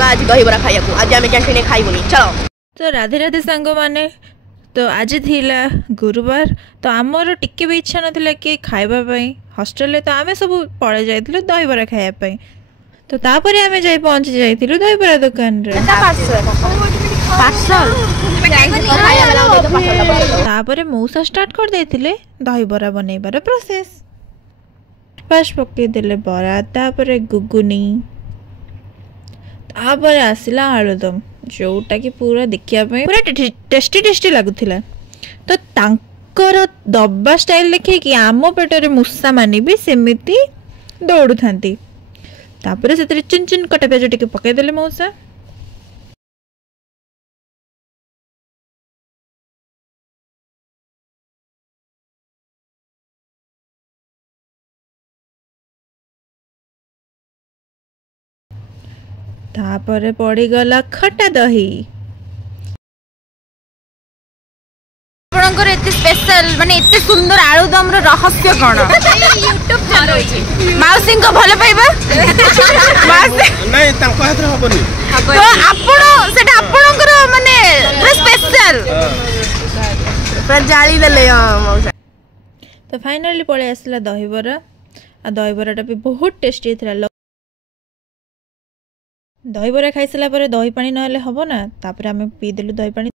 आज दहीबरा खाइया आज आम कैंटीन खाइबुनी चलो। तो राधे राधे सांग माने तो आज थिला गुरुवार तो आमर टिके भी इच्छा नाला कि खाइबा हॉस्टल तो आम सब पड़े जाइलु दहीबरा खाइबा तो तापर आम जाई पहुंची जाइलु दहीबरा दुकान रे तापर मौसा स्टार्ट कर देथिले दहीबरा बनैबार प्रोसेस। फर्स्ट पकई देले बरा तापर गुगुनी तापर आसला आलुदम जोटा कि पूरा देखिया पूरा टेस्टी टेस्टी लगुला। तो तांकर दबा स्टाइल देखे कि आम पेटर मूषा मानी भी सेमिति दौड़ू थांती तापर से चुन चुन कटा प्याज टिके पकईदेले मौसा। तापर पड़ीगला खटा दही एते स्पेशल माने एते सुंदर आलुदम रो रहस्य कोन यूट्यूब चैनल अछि माउसी को भलो पाइबा नहीं तांको हाथ रे हबनी तो आपण सेटा आपणकर माने स्पेशल पूरा जाली देले मौसा। तो फाइनली पळे आसला दहीबरा आ दहीबराटा भी बहुत टेस्टी थिला। दहीबरा खाई सारा दही पानी ना हबो ना तापर आमे पी देलु दही पानी।